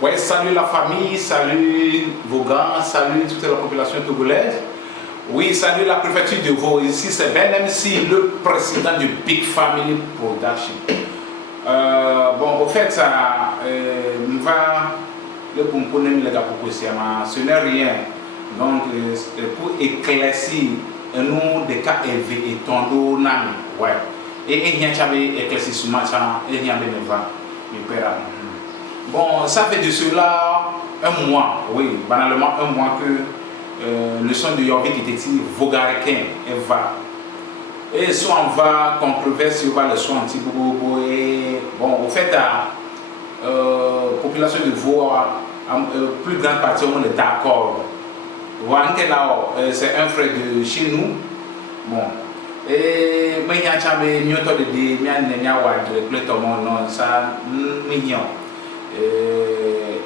Ouais, salut la famille, salut Vaughan, salut toute la population togolaise. Oui, salut la préfecture de Vaud. Ici c'est Ben MC, le président du Big Family Production. Bon, au fait, ça va le component les gars pour ce n'est rien. Donc, pour éclaircir nous des cas élevés et tondo nami, ouais. Et il y a éclairci ce matin, et il y a même va, bon, ça fait de cela un mois, oui, banalement un mois que le son de Yorvik était dit Vogarquin et va. Et soit on va controverser sur le son anti-bobo et bon, au fait, la population de Vaud, plus grande partie, on est d'accord. C'est un frère de chez nous. Bon. Et moi, il y a un mieux de dire, il y a un ça, mignon.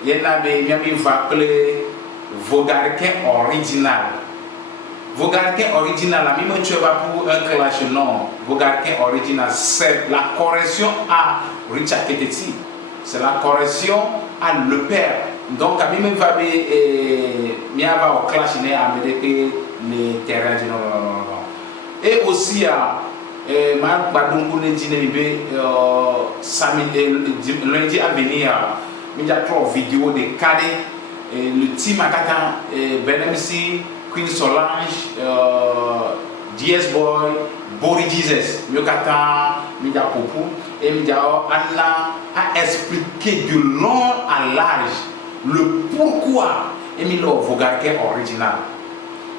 Il y a un Vogarquin original. Vogarquin original, la même chose pour un clash, non. Vogarquin original, c'est la correction à Richard Keteti. C'est la correction à le père. Donc, à même va au clash les terrains. Et aussi, lundi à venir, il y a 3 vidéos de Kade, le team Akata, Ben MC, Queen Solange, DS Boy, Boris Jesus, Miokata, Mida Popo, et Mida Anna a expliqué de long à large le pourquoi Emilio Vogarquin original.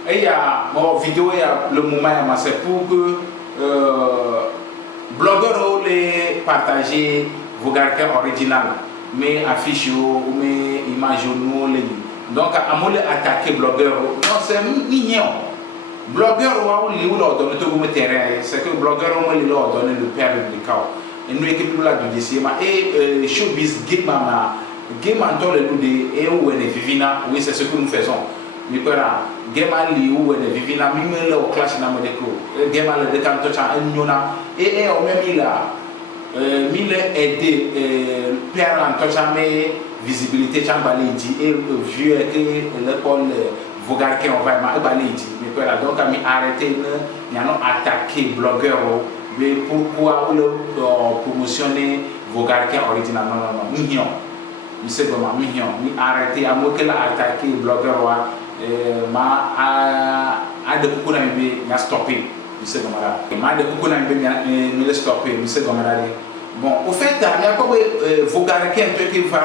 Et il y a mon vidéo, il y a le moment, c'est pour que blogueurs les partager Vogarquin original, mais affiches ou mais images ou les. Donc à moi attaquer blogueur, non c'est mignon. Blogueur ou leur donner tout le terrain, c'est que blogueur ou leur donner le père du chaos. Et nous équipons là du DCMA et showbiz game en le nous de et où est vivina, oui c'est ce que nous faisons. Mais voilà, game ali où est vivina, même le clash na modéco, game le décanto cha nyona et au même il a mille aidé père en tocha mais visibilité cha balidi et vieux que l'école Vogarquin on va balidi. Mais voilà, donc a mis arrêter nous n'allons attaquer blogueur mais pourquoi le promotionner Vogarquin original non mignon. Monsieur Goma mignon, mi arrêter à moi que la attaquer blogueur a de beaucoup d'ambition m'a stoppé monsieur Goma m'a de beaucoup d'ambition me stoppé monsieur Goma. Bon au fait il y a comme Vogarquin qui va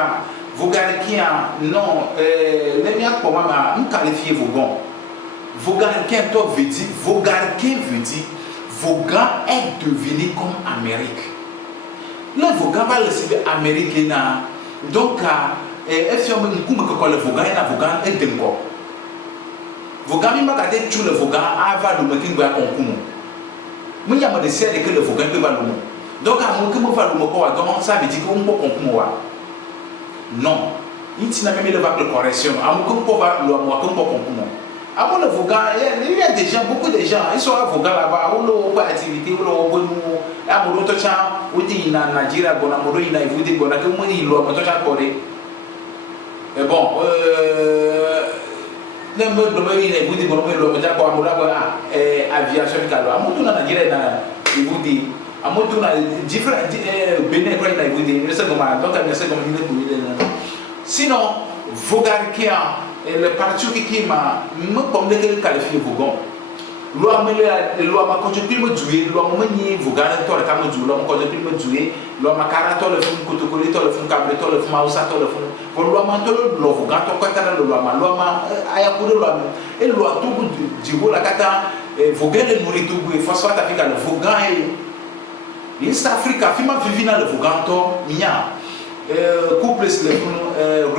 Vogarquin non les miens pour moi me qualifier Vogon Vogarquin toi veut dire Vogarquin veut dire Vaughan est devenu comme Amérique. Le Vaughan va recevoir Amérique là. Donc, si on me dit que le Vaughan est Vaughan est dingo. Vaughan, il m'a gardé tout le Vaughan avant le matin de la concours. Moi, il y a des séries que le Vaughan peut pas le. Donc, à mon que moi va le mot, donc ça veut dire qu'on peut concours. Non, il n'a même pas de correction. À mon que va le mot qu'on peut concours. À mon Vaughan, il y a des gens, beaucoup de gens, ils sont à Vaughan là-bas, où l'on peut activité, où l'on peut nous. À mon autre champ, où il y a Nigeria, bon, à mon il y a vous dit, bon, à que moi, il y a mon autre champ Corée. Et bon, ne me demandez, il y a vous dit, bon, il y a mon autre champ Corée, aviation, à mon tour, à Nigeria, il vous dit, à mon tour, différents Bénin, il vous dit, donc, à mes secondes minutes, sinon, Vogarquin, le parti qui m'a qualifié Vaughan. Loi m'a conduit me jouer, loi m'a mis Vaughan, toi le camon du loi m'a conduit me jouer, loi m'a carato le fond, cotocoli, le fond, cabreto, le fond, mausa, le fond, pour loi m'a tout le Vaughan, toi quand le loi m'a ayapour loi et loi tout du beau la cata, Vaughan le nourrit tout, il faut soit avec le Vaughan et l'East Africa, fima vivina le Vaughan, toi, mia, couple le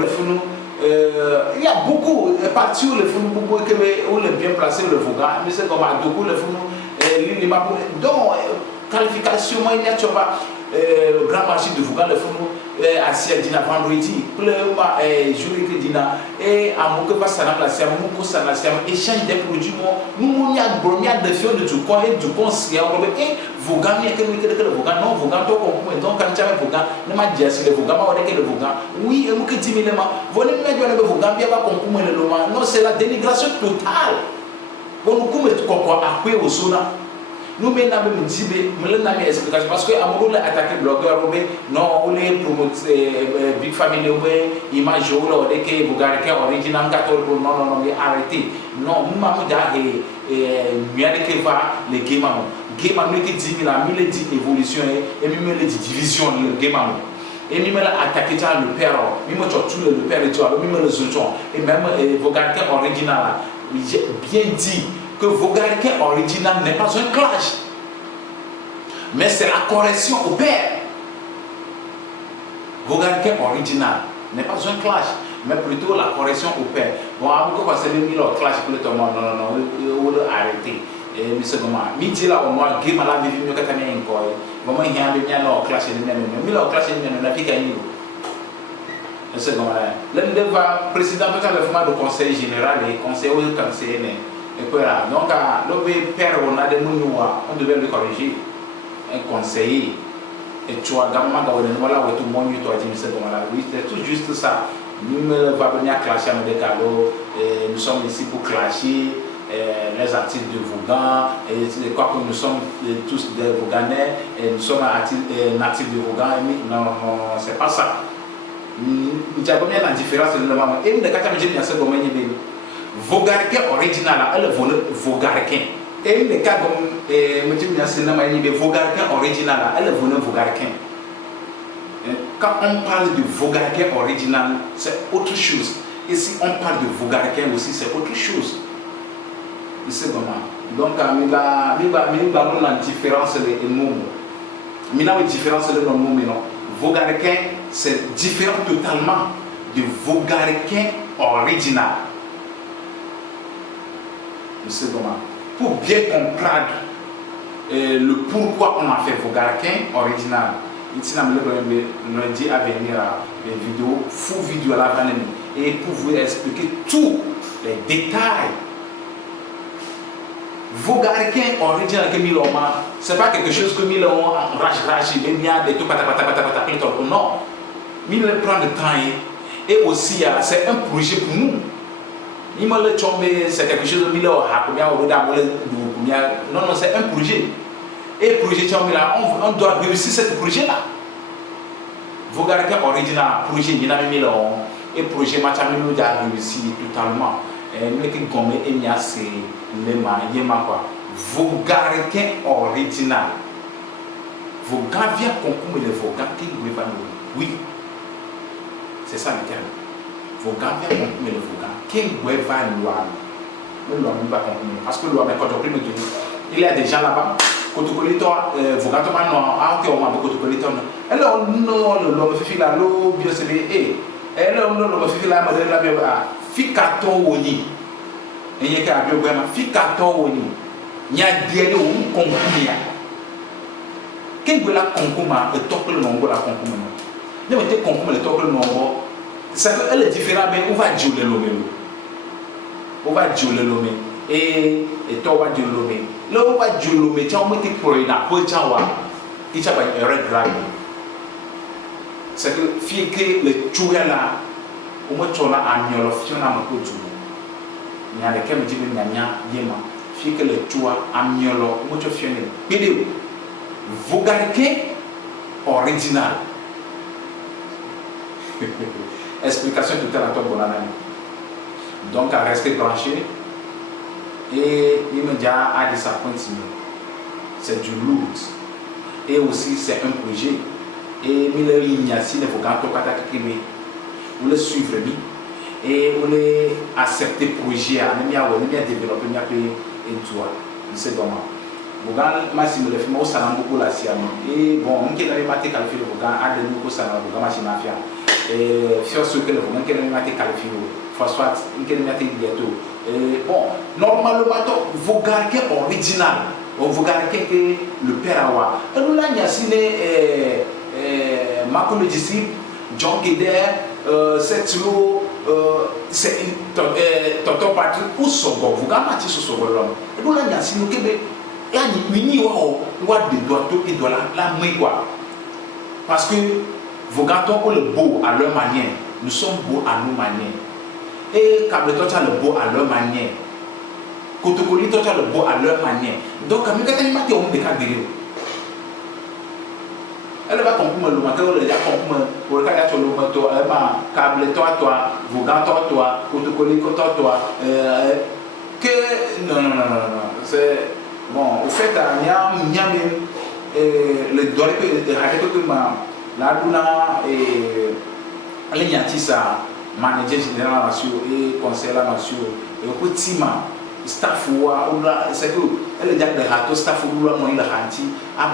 fond, il y a beaucoup de parties où les fonds où les bien placés le Vaughan, mais c'est comme à beaucoup les fonds donc qualification il y a le grand marché de Vaughan le fonds assis dina vendredi plein jour que dina et amour que passe à la siam mon ça la siam échange des produits nous a bromia de fion de tout quoi et du bon si et vous gagnez que vous gagnez non vous gagnez donc quand tu as vous gagnez ne m'a dit si vous gagnez on est que vous gagnez oui et vous que 10 000 vous ne me dites vous gagnez pas comme le loma non c'est la dénigration totale bon nous comme quoi à quoi au sona nous maintenant me dit me donne une explication parce que amour là attaquer blogueur non on les promoter big family image ou là que vous gardez que original 14 non mais arrêtez non nous m'a dit mieux que va les game nous que 10 000 1000 dit évolution et même les division le game et même là attaquer le père même tout le père et tout même les autres et même vous gardez original bien dit que Vogarquin original n'est pas un clash, mais c'est la correction au père. Vogarquin original n'est pas un clash, mais plutôt la correction au père. Bon, à vous passer le mille clash pour le temps, non, arrêtez. Et monsieur Goma, midi là au moins, game à la vie, mieux que ta mère encore. Vraiment, il y a un bien là au clash et le même, mais là au clash et le même, on a fait gagner. Monsieur Goma, l'un va président peut-être le format de conseil général et conseil au conseiller. Et voilà, donc, le père, on a des mounouas, on devait le corriger, un conseiller. Et tu vois, dans le monde, voilà, où tout le monde a dit, oui, c'est tout juste ça. Nous ne va venir clasher avec des cadeaux, nous sommes ici pour clasher les artistes de Vaughan, et quoi que nous sommes tous des Vaughanais, et nous sommes natifs de Vaughan, non, c'est pas ça. Nous avons bien la différence de l'homme. Et nous, quand je dis, c'est le domaine de Vogarquin original, elle est Vogarquin. Et le cas comme Vogarquin original, elle est Vogarquin. Quand on parle de Vogarquin original, c'est autre chose. Et si on parle de Vogarquin aussi, c'est autre chose. C'est comment. Donc, il y a une différence de nous. Il y a une différence de nous, mais non. Vogarquin, c'est différent totalement de Vogarquin original. Pour bien comprendre le pourquoi on a fait Vogarquin original, ici on me dit à venir les vidéos, full vidéo à la fin et pour vous expliquer tous les détails. Vogarquin original que Miloma, c'est pas quelque chose que Miloma rage, et tout non. Miloma prend le temps et aussi c'est un projet pour nous. C'est quelque chose de non, c'est un projet. Et projet on doit réussir ce projet-là. Vogarquin original, projet, et projet Machamino a réussi totalement. Et Vogarquin original. Vogarquin vient concours de Vogarquin. Oui, c'est ça le terme. Vogarquin concours de Vogarquin. Quel va parce que loi il y a des gens là-bas quand tu connais toi vous quand on a ok on a beaucoup de connaître alors non le fait là l'eau bien c'est et alors non le fait là madame la bien ficaton woni et il y a bien vraiment ficaton woni nya diele ou concours quel va la concours et top le nombre la concours ne mettez concours le top le nombre ça elle est différent mais on va jouer le nombre. On va jouer le lomé et toi on va jouer le lomé. Là on va jouer le lomé, tu as mis tes projets là, pour tu vois, il t'a pas une erreur grave. C'est que fille que le chouya là, au moins tu as un miolo, tu as un peu de chou. Il y a des cas qui me disent yema, fille que le chouya un miolo, au moins tu as une vidéo. Vogarquin original. Explication de tel à toi bonne année. Donc à rester branché et immédiat à disappointement. C'est du lourd. Et aussi c'est un projet. Et il y a si il faut vous le suivre et vous le accepter projet à même développer et toi. C'est comment. Vous gagnez maximum le film au salon beaucoup la sienne. Et bon, on qui est maté qualifié vous gagnez à de nouveaux salons vous gagnez machine mafia. Et faire ce que vous gagnez maté qualifié. Soit une bientôt. Bon, normalement, Vogarquin original, Vogarquin que le père a. Et nous là, il y a signé Marco le disciple, John Keder, Setlo, Tonton Patrick, ou Sogo, vous gardez Mathis sur Sogo l'homme. Et vous l'avez si nous Québec, et on y doit la main quoi. Parce que vous gardez le beau à leur manière, nous sommes beaux à nos manières. Et Kableton a le beau à leur manière. Kotokoli a le beau à leur manière. Donc, quand on a des cas de elle va comprendre le matin, elle va comprendre le cas de l'auto, elle va câble toi, vous gâteau toi, Kotokoli toi, que non, c'est bon, au fait, il y a le doré que la doula et les Yatissa, manager général et conseiller national, et au petit staff ou c'est que elle est déjà de rato staff ou là moi il a hanti à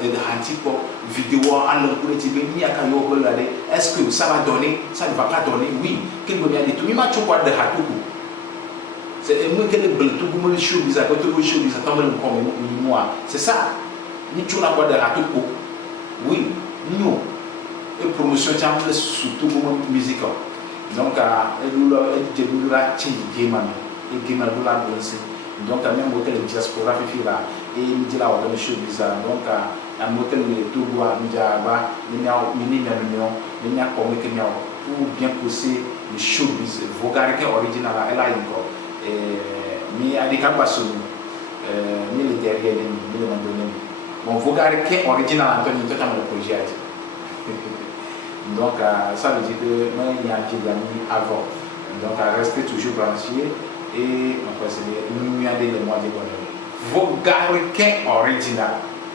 de hanti pour vidéo à l'encourager ni à quand vous regardez est-ce que ça va donner ça ne va pas donner oui quel bon bien tout mais tu vois de rato c'est moi qui le bleu tout comme le show bizarre tout le show bizarre tombe le comme moi c'est ça ni tu n'as pas de rato oui non et promotion chambre surtout comme musique donc elle dit la change game et qui m'a donné la blessée. Donc, il y a un motel de diaspora qui là et il dit là, on a des choses bizarres. Donc, un motel de Togo, il y a un mini million, il y a un commun pour bien pousser les choses bizarres. Vos gars qui sont originaux, elle a encore. Mais il y a des cas pas seulement. Mais les derrière, ils m'ont donné. Bon, vos gars qui sont originaux, Anthony, tu as le projet. Donc, ça veut dire que moi, il y a un petit ami avant. Donc, à rester toujours branché. Et on peut se dire, nous y a des mois de bonheur. Vos gars original.